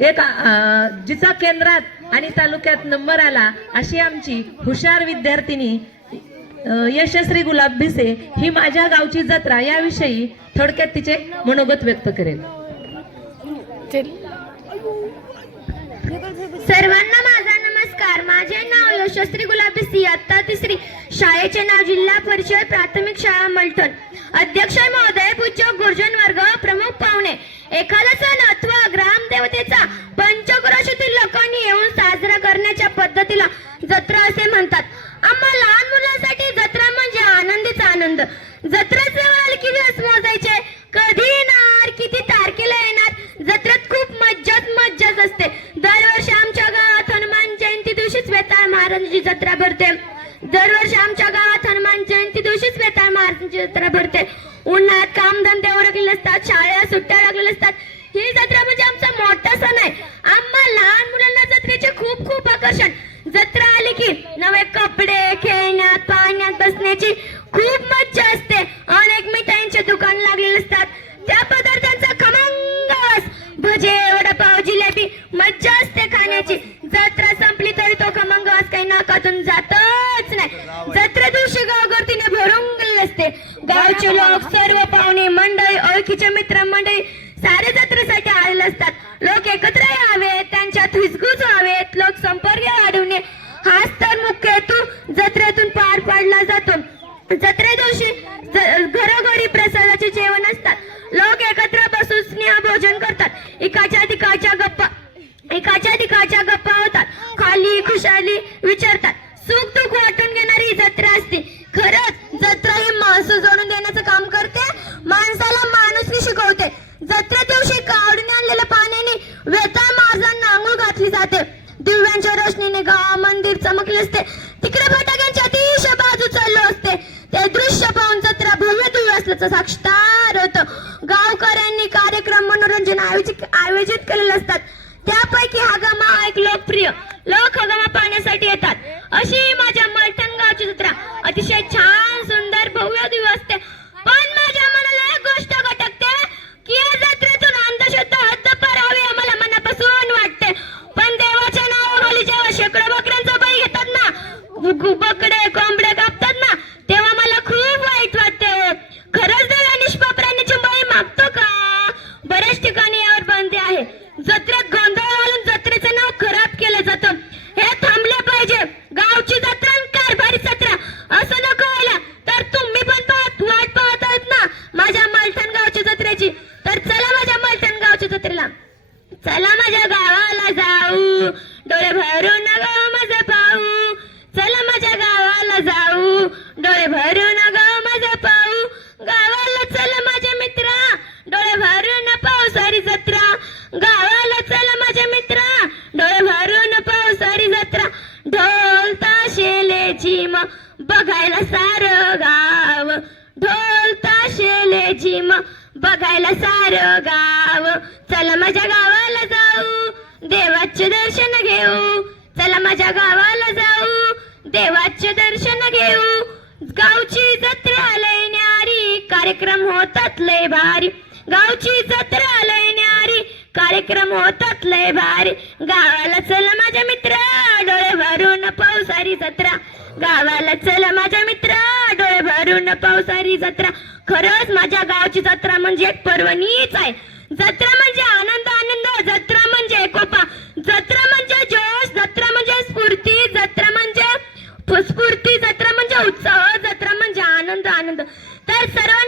एक जिचा केंद्रात आणि तालुक्यात नंबर आला अशी आमची हुशार विद्यार्थिनी अं, यशस्वी गुलाब भिसे ही माझ्या गावची जत्रा याविषयी थोडक्यात तिचे मनोगत व्यक्त करेल. सर्वांना माझा नमस्कार. माझे नाव यशस्वी गुलाबी सी आता तिसरी शाळेचे नाव जिल्हा परिषद प्राथमिक शाळा मलठण अध्यक्ष महोदय पूज्य गुरुजन वर्ग प्रमुख पाहुणे. एखादा पद्धतीला जत्रा असे म्हणतात. आम्हा लहान मुलांसाठी जत्रा म्हणजे आनंदीचा आनंद. जत्राचे वाल किती मोजायचे? कधी येणार? किती तारखेला येणार? जत्रेत खूप मज्जाच मज्जाच असते. दरवर्षी आमच्या गावात हनुमान जयंती दिवशीच वेताळ महाराजांची जत्रा भरते. दरवर्षी आमच्या गावात हनुमान जयंती दिवशीच वेताळ महाराजांची जत्रा भरते. उन्हाळ्यात कामधंदे उरकलेले असतात शाळा सुट्ट्या लागलेल्या असतात. ही जत्रा म्हणजे आमचा मोठा सण आहे. की नवे कपडे खेळण्यात पाण्यात बसण्याची खूप मज्जा असते. अनेक मिठाईंचे दुकान लागलेले असतात. त्या पदार्थांचा खमंग वास भजे वडापाव जिलेबी मज्जा असते खाण्याची. जत्रा संपली तरी तो खमंग वास काही नाकातून जातच नाही. जत्रे दिवशी गावगर्तीने भरून गेलेले असते. गावचे लोक सर्व पाहुणे मंडळी ओळखीचे मित्र मंडळी सारे जत्रेसाठी आलेले असतात. लोक एकत्र जत्रेतून पाडला जातो. जत्रे दिवशी घरोघरी प्रसादाचे जेवण असतात. लोक एकत्र बसून स्नेह भोजन करतात. एकाच्या तिकाच्या गप्पा एकाच्या तिकाच्या गप्पा होतात. खाली खुशाली विचारतात. सुख दुःख वाटून घेणारी ही जत्रा असते. खरंच जत्रा ही माणसं जोडून देण्याचं काम करते माणसाला माणूस शिकवते. जत्रे दिवशी काढून आणलेल्या पाण्याने वेताळ मार्जांना आंघोळ घातली जाते. दिव्यांच्या रोशनीने गाव मंदिर चमकले असते तिकडे फटाक्यांच्या अतिशय बाजू चाललो असते ते दृश्य पाहून जत्रा भव्य दिव्य साक्षीदार होतं. गावकऱ्यांनी कार्यक्रम मनोरंजन आयोजित आयोजित केलेले असतात. त्यापैकी हगामा एक लोकप्रिय लोक हगामा पाहण्यासाठी येतात. अशी माझ्या मलठण गावची जत्रा. अतिशय छान सुंदर भव्य दिवस असते. पण माझ्या मनाला एक गोष्ट खटकते की या जत्रेतून अंधश्रद्धा हद्दपार हवी आम्हाला मनापासून वाटते. पण देवाच्या नावाखाली जेव्हा शेकडो बकऱ्यांचा बळी घेतात ना बकडे कोंबडे कापतात ना तेव्हा मला खूप वाईट वाटते खरंच देवा निष्पाप प्राण्याची बळी मागतो का बऱ्याच ठिकाणी यावर बंदी आहे जत्रेत गोंधळ घालून जत्रेचं नाव खराब केलं जातं हे थांबले पाहिजे गावची जत्रा आणि कारभारी जत्रा असं नको व्हायला तर तुम्ही पण पाहत वाट पाहत आहात ना माझ्या मालठण गावची जत्रेची तर चला माझ्या मालठण गावची जत्रेला चला माझ्या गावाला जाऊ डोळे भरून गाव माझं पाहू. चल माझ्या गावाला जाऊ. डोळे भरून गाव माझं पाहू. गावाला चला माझ्या मित्रा. डोळे भरून पाहू सारी जत्रा. गावाला चला माझ्या मित्रा. डोळे भरून पाहू सारी जत्रा. ढोल ताशेले झिम बघायला सार गाव. ढोल ताशेले झिम बघायला सार गाव. चला माझ्या गावाला जाऊ. देवाचे दर्शन घेऊ. चला माझ्या गावाला जाऊ. देवाचे दर्शन घेऊ. गावची जत्रा लय न्यारी. कार्यक्रम होतात लय भारी. गावची जत्रा लय न्यारी. कार्यक्रम होतात लय भारी. गावाला चला माझ्या मित्र डोळे भरून पावसारी जत्रा. गावाला चला माझ्या मित्र डोळे भरून पावसारी जत्रा. खरंच माझ्या गावची जत्रा म्हणजे एक पर्वणीच आहे. जत्रा म्हणजे आनंद आनंद. जत्रा ¡Te esperas!